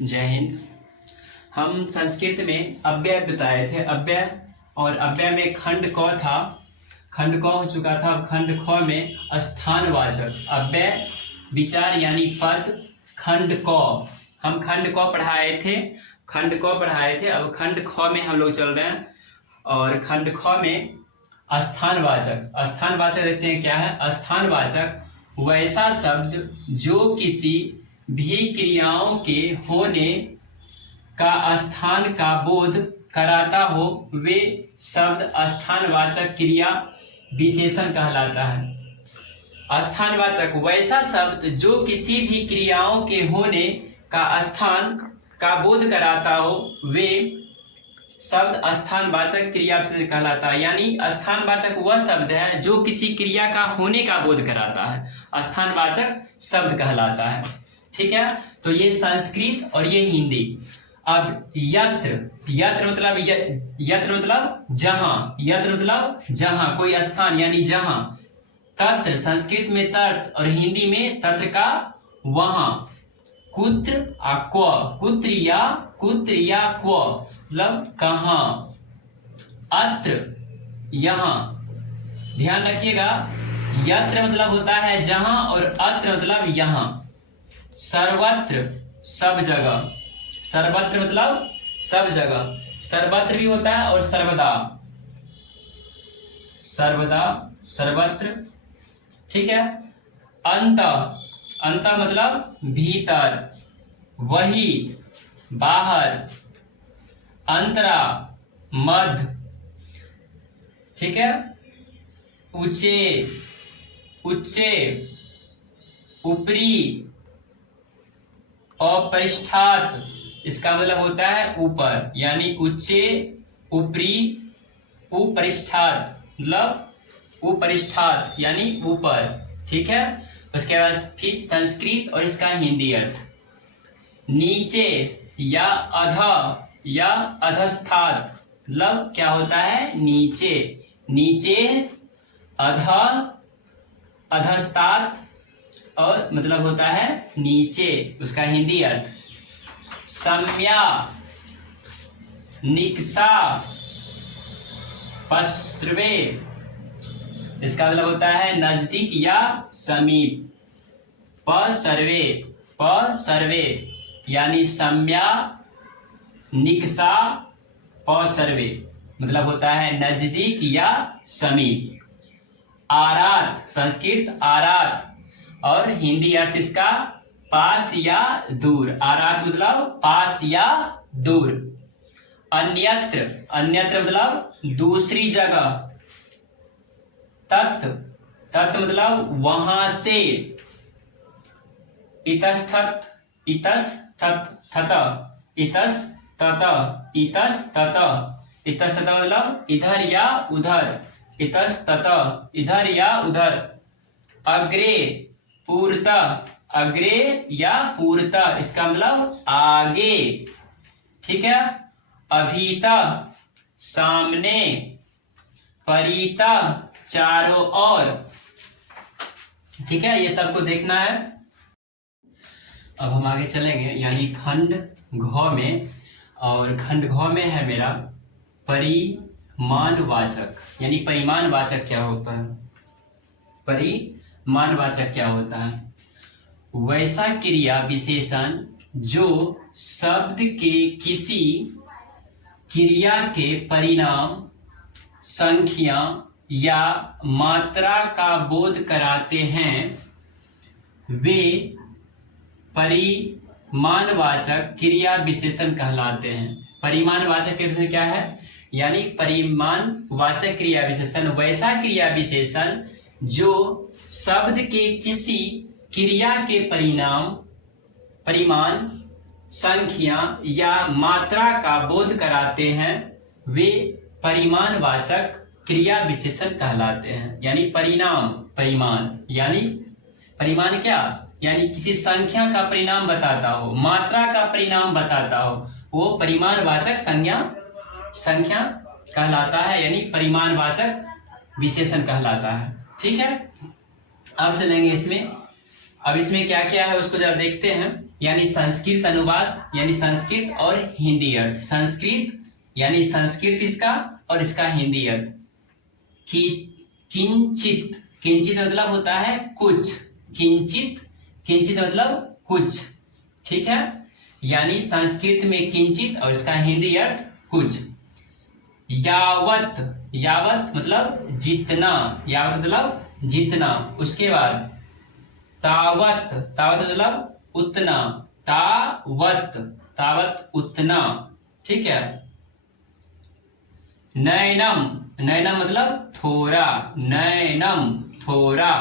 जय हिंद। हम संस्कृत में अव्यय बताए थे, अव्यय, और अव्यय में खंड क था, खंड क हो चुका था। अब खंड ख में स्थानवाचक अव्यय विचार यानी पद खंड क, हम खंड क पढ़ाए थे, अब खंड ख में हम लोग चल रहे हैं। और खंड ख में स्थानवाचक देखते हैं क्या है। स्थानवाचक वैसा शब्द जो किसी भी क्रियाओं के होने का स्थान का बोध कराता हो, वे शब्द स्थानवाचक क्रिया विशेषण कहलाता है। स्थानवाचक वैसा शब्द जो किसी भी क्रियाओं के होने का स्थान का बोध कराता हो, वे शब्द स्थानवाचक क्रिया विशेषण कहलाता है। यानी स्थानवाचक वह शब्द है जो किसी क्रिया का होने का बोध कराता है, स्थानवाचक शब्द कहलाता है। ठीक है, तो ये संस्कृत और ये हिंदी। अब यत्र मतलब जहां, कोई स्थान यानी जहां। तत्र संस्कृत में तत्र और हिंदी में तत्र का वहां। कुत्र कुत्र या क्व मतलब कहां। अत्र यहाँ, ध्यान रखिएगा, यत्र मतलब होता है जहां और अत्र मतलब यहां। सर्वत्र सब जगह, सर्वत्र मतलब सब जगह, सर्वत्र भी होता है और सर्वत्र। ठीक है। अंत मतलब भीतर, वही, बाहर। अंतरा मध्य। ठीक है। ऊंचे, ऊपरी, अपृष्ठात, इसका मतलब होता है ऊपर, यानी उच्चे, ऊपरी, उपरिष्ठात मतलब उपरिष्ठात यानी ऊपर। ठीक है। उसके बाद फिर संस्कृत और इसका हिंदी अर्थ। नीचे या अधस्तात् मतलब क्या होता है, नीचे, अधस्तात् और मतलब होता है नीचे, उसका हिंदी अर्थ। सम्या, निकषा, पश्र्वे, इसका मतलब होता है नजदीक या समीप। पसर्वे यानी सम्या, निकषा, पसर्वे मतलब होता है नजदीक या समीप। आरात, संस्कृत आरात और हिंदी अर्थ इसका पास या दूर। आरात मतलब पास या दूर। अन्यत्र मतलब दूसरी जगह। तत् मतलब वहां से। इतस्तत मतलब इधर या उधर। इतस्तत इधर या उधर। अग्रे, अग्रे या पूर्वतः, इसका मतलब आगे। ठीक है। अभीतः सामने, परितः चारों ओर। ठीक है, ये सबको देखना है। अब हम आगे चलेंगे, यानी खंड घ में, और खंड घ में है मेरा परिमाणवाचक। यानी परिमाणवाचक क्या होता है, परिमाणवाचक क्या होता है। वैसा क्रिया विशेषण जो शब्द के किसी क्रिया के परिणाम, संख्या या मात्रा का बोध कराते हैं, वे परिमाणवाचक क्रिया विशेषण कहलाते हैं। परिमाणवाचक क्रिया विशेषण क्या है, यानी परिमाणवाचक क्रिया विशेषण वैसा क्रिया विशेषण जो शब्द के किसी क्रिया के परिमाण, संख्या या मात्रा का बोध कराते हैं, वे परिमाणवाचक क्रिया विशेषण कहलाते हैं। यानी परिमाण यानी परिमाण क्या, यानी किसी संख्या का परिणाम बताता हो, मात्रा का परिणाम बताता हो, वो परिमाणवाचक संख्या कहलाता है, यानी परिमाणवाचक विशेषण कहलाता है। ठीक है। अब चलेंगे इसमें अब इसमें क्या क्या है उसको जरा देखते हैं। यानी संस्कृत अनुवाद, यानी संस्कृत और हिंदी अर्थ। संस्कृत यानी संस्कृत इसका, और इसका हिंदी अर्थ। कि किंचित, किंचित मतलब होता है कुछ, किंचित, किंचित मतलब कुछ, ठीक है। यानी संस्कृत में किंचित और इसका हिंदी अर्थ कुछ। यावत, यावत मतलब जितना, यावत मतलब जितना। उसके बाद तावत, तावत मतलब उतना, तावत, तावत उतना, ठीक है। नैनम, नैनम मतलब थोड़ा, नैनम थोड़ा।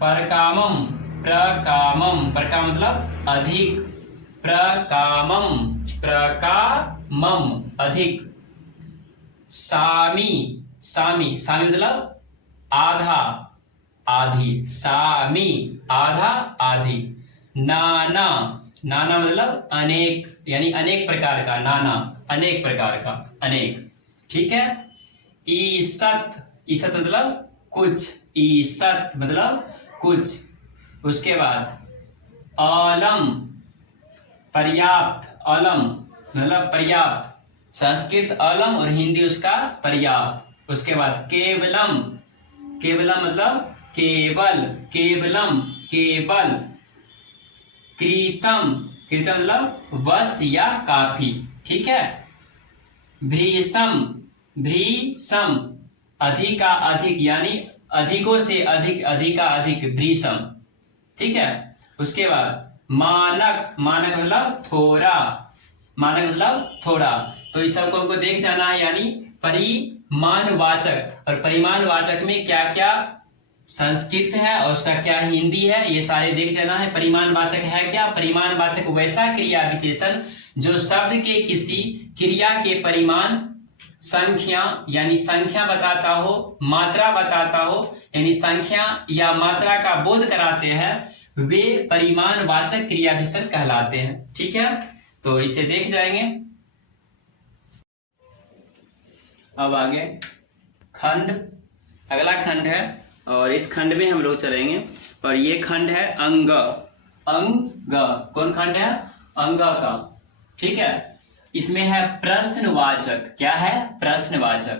परकामम, प्रकामम, प्रकाम मतलब अधिक, प्रकामम, प्रकामम अधिक। सामी, सामी, सामी मतलब आधा, आधी, सामी आधा, आधी। नाना, नाना मतलब अनेक, यानी अनेक प्रकार का, नाना अनेक प्रकार का, अनेक, ठीक है। ईसत, ईसत मतलब कुछ, ईसत मतलब कुछ। उसके बाद अलम, पर्याप्त, अलम मतलब पर्याप्त। संस्कृत अलम और हिंदी उसका पर्याप्त। उसके बाद केवलम, केवलम मतलब केवल, केवलम केवल। कृतम, कृतम मतलब वश या काफी, ठीक है। भ्रीसम, भ्रीसम अधिक का अधिक, यानी अधिकों से अधिक, अधिक का अधिक, भ्रीसम, ठीक है। उसके बाद मानक, मानक मतलब थोड़ा, मानक मतलब थोड़ा। तो इस सबको हमको देख जाना है। यानी परिमाणवाचक, और परिमाणवाचक में क्या क्या संस्कृत है और उसका क्या हिंदी है, ये सारे देख जाना है। परिमाणवाचक है क्या? परिमाणवाचक वैसा क्रिया विशेषण जो शब्द के किसी क्रिया के परिमाण, संख्या यानी संख्या बताता हो, मात्रा बताता हो, यानी संख्या या मात्रा का बोध कराते हैं, वे परिमाणवाचक क्रिया विशेषण कहलाते हैं, ठीक है। तो इसे देख जाएंगे। अब आगे खंड, अगला खंड है और इस खंड में हम लोग चलेंगे। और ये खंड है अंग, अंग कौन खंड है? अंग का, ठीक है। इसमें है प्रश्नवाचक। क्या है? प्रश्नवाचक।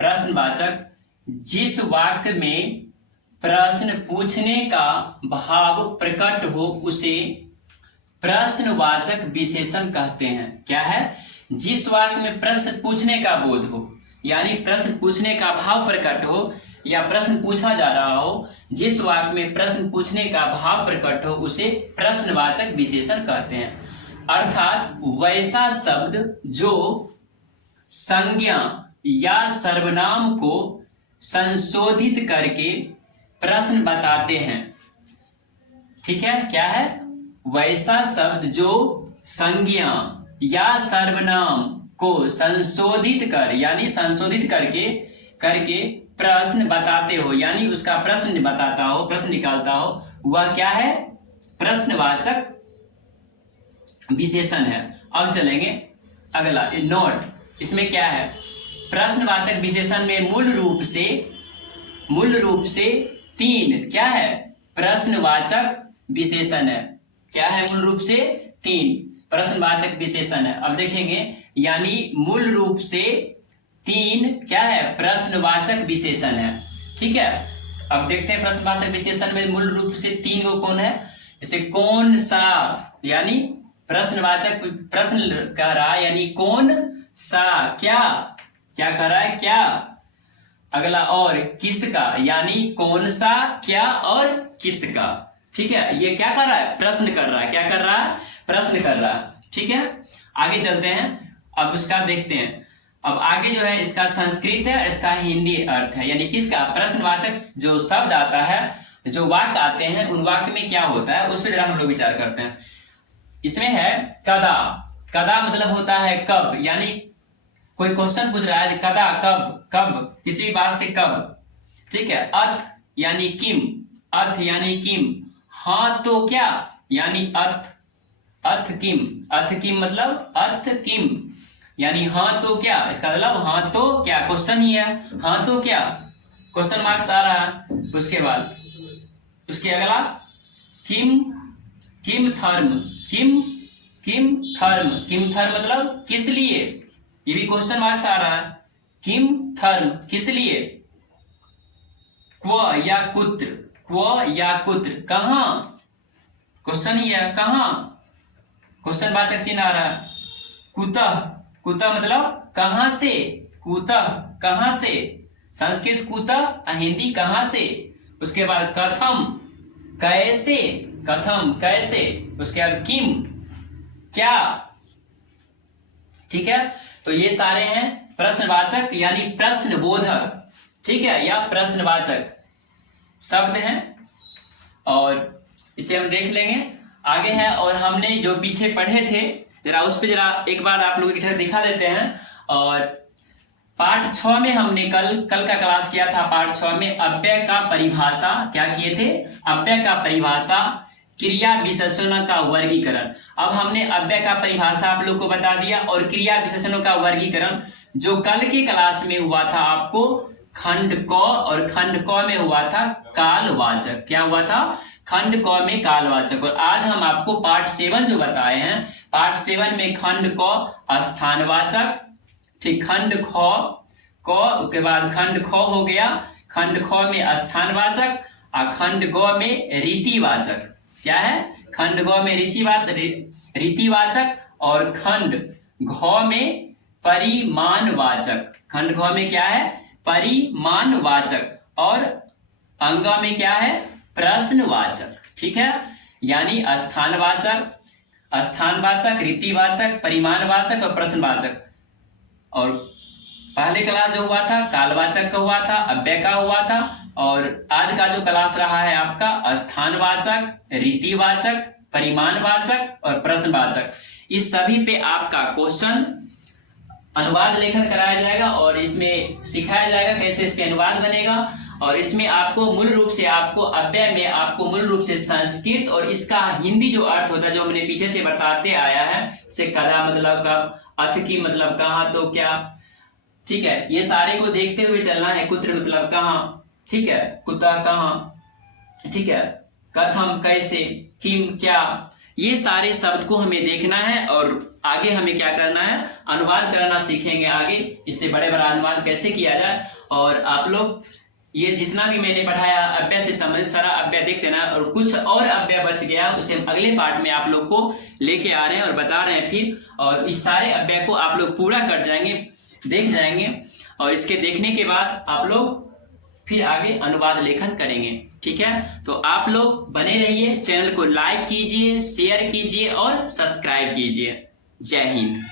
प्रश्नवाचक जिस वाक्य में प्रश्न पूछने का भाव प्रकट हो उसे प्रश्नवाचक विशेषण कहते हैं। क्या है? जिस वाक्य में प्रश्न पूछने का बोध हो, यानी प्रश्न पूछने का भाव प्रकट हो या प्रश्न पूछा जा रहा हो, जिस वाक्य में प्रश्न पूछने का भाव प्रकट हो उसे प्रश्नवाचक विशेषण कहते हैं। अर्थात वैसा शब्द जो संज्ञा या सर्वनाम को संशोधित करके प्रश्न बताते हैं, ठीक है। क्या है? वैसा शब्द जो संज्ञा या सर्वनाम को संशोधित कर, यानी संशोधित करके प्रश्न बताते हो, यानी उसका प्रश्न बताता हो, प्रश्न निकालता हो, वह क्या है? प्रश्नवाचक विशेषण है। अब चलेंगे अगला नोट। इसमें क्या है? प्रश्नवाचक विशेषण में मूल रूप से तीन क्या है? प्रश्नवाचक विशेषण है। क्या है? मूल रूप से तीन प्रश्नवाचक विशेषण है। अब देखेंगे, यानी मूल रूप से तीन क्या है? प्रश्नवाचक विशेषण है, ठीक है। अब देखते हैं प्रश्नवाचक विशेषण में मूल रूप से तीन को कौन है। जैसे कौन सा, यानी प्रश्नवाचक प्रश्न कह रहा है, यानी कौन सा, क्या क्या कह रहा है? क्या। अगला और किसका, यानी कौन सा, क्या और किसका, ठीक है। ये क्या कर रहा है? प्रश्न कर रहा है। क्या कर रहा है? प्रश्न कर रहा है, ठीक है। आगे चलते हैं, अब उसका देखते हैं। अब आगे जो है इसका संस्कृत है, इसका हिंदी अर्थ है। यानी किसका? प्रश्नवाचक जो शब्द आता है, जो वाक्य आते हैं, उन वाक्य में क्या होता है उस पर जरा हम लोग विचार करते हैं। इसमें है कदा। कदा मतलब होता है कब, यानी कोई क्वेश्चन पूछ रहा है कदा, कब, कब, किसी भी बात से कब, ठीक है। अथ यानी किम, अथ यानी किम। हाँ तो क्या, यानी अथ, अथ किम, अथ किम मतलब अथ किम, यानी हाँ तो क्या, इसका मतलब हाँ तो क्या, क्वेश्चन ही है, हाँ तो क्या, क्वेश्चन मार्क्स आ रहा है। उसके बाद उसके अगला किम किम थर्म, किम किम थर्म, किम थर्म मतलब किस लिए, ये भी क्वेश्चन मार्क्स आ रहा है। किम थर्म किस लिए। क्व या कुत्र, क्व या कुत्र कहां, क्वेश्चन ही है कहां, क्वेश्चन वाचक चिन्ह आ रहा है। कुतः, कुतः मतलब कहां से, कुतः कहां से, संस्कृत कुतः, हिंदी कहां से। उसके बाद कथम कैसे, कथम कैसे। उसके बाद किम क्या, ठीक है। तो ये सारे हैं प्रश्नवाचक यानी प्रश्नबोधक, ठीक है, या प्रश्नवाचक शब्द हैं और इसे हम देख लेंगे आगे है। और हमने जो पीछे पढ़े थे जरा उस पे जरा एक बार आप लोगों के साथ दिखा देते हैं। और पार्ट 6 में हमने कल का क्लास किया था। पार्ट 6 में अव्यय का परिभाषा क्या किए थे, अव्यय का परिभाषा, क्रिया विशेषणों का वर्गीकरण। अब हमने अव्यय का परिभाषा आप लोग को बता दिया और क्रिया विशेषणों का वर्गीकरण जो कल के क्लास में हुआ था आपको खंड क, और खंड क में हुआ था कालवाचक। क्या हुआ था, खंड क में कालवाचक। और आज हम आपको पार्ट 7 जो बताए हैं, पार्ट 7 में खंड क स्थानवाचक, ठीक, खंड ख क के बाद खंड ख हो गया, खंड ख में स्थानवाचक और खंड ग में रीतिवाचक। क्या है, खंड ग में रीतिवाचक और खंड घ में परिमाणवाचक। खंड घ में क्या है, परिमाणवाचक और अंग में क्या है, प्रश्नवाचक, ठीक है। यानी स्थानवाचक, स्थानवाचक, रीतिवाचक, परिमाणवाचक और प्रश्नवाचक। और पहले क्लास जो हुआ था कालवाचक का हुआ था, अव्यय का हुआ था। और आज का जो क्लास रहा है आपका स्थानवाचक, रीतिवाचक, परिमाणवाचक और प्रश्नवाचक। इस सभी पे आपका क्वेश्चन अनुवाद लेखन कराया जाएगा और इसमें सिखाया जाएगा कैसे इसके अनुवाद बनेगा। और इसमें आपको मूल रूप से आपको अव्यय में आपको मूल रूप से संस्कृत और इसका हिंदी जो अर्थ होता है जो हमने पीछे से बताते आया है, से कदा मतलब कब, अथ की मतलब कहाँ, तो क्या, ठीक है, ये सारे को देखते हुए चलना है। कुत्र मतलब कहाँ, ठीक है, कुत्ता कहाँ, ठीक है, कथम कैसे, किम क्या, ये सारे शब्द को हमें देखना है। और आगे हमें क्या करना है, अनुवाद करना सीखेंगे आगे, इससे बड़े बड़ा अनुवाद कैसे किया जाए। और आप लोग ये जितना भी मैंने पढ़ाया अव्यय से संबंधित सारा अव्यय देख लेना। और कुछ और अव्यय बच गया उसे हम अगले पार्ट में आप लोग को लेके आ रहे हैं और बता रहे हैं फिर। और इस सारे अव्यय को आप लोग पूरा कर जाएंगे, देख जाएंगे। और इसके देखने के बाद आप लोग फिर आगे अनुवाद लेखन करेंगे, ठीक है। तो आप लोग बने रहिए, चैनल को लाइक कीजिए, शेयर कीजिए और सब्सक्राइब कीजिए। जय हिंद।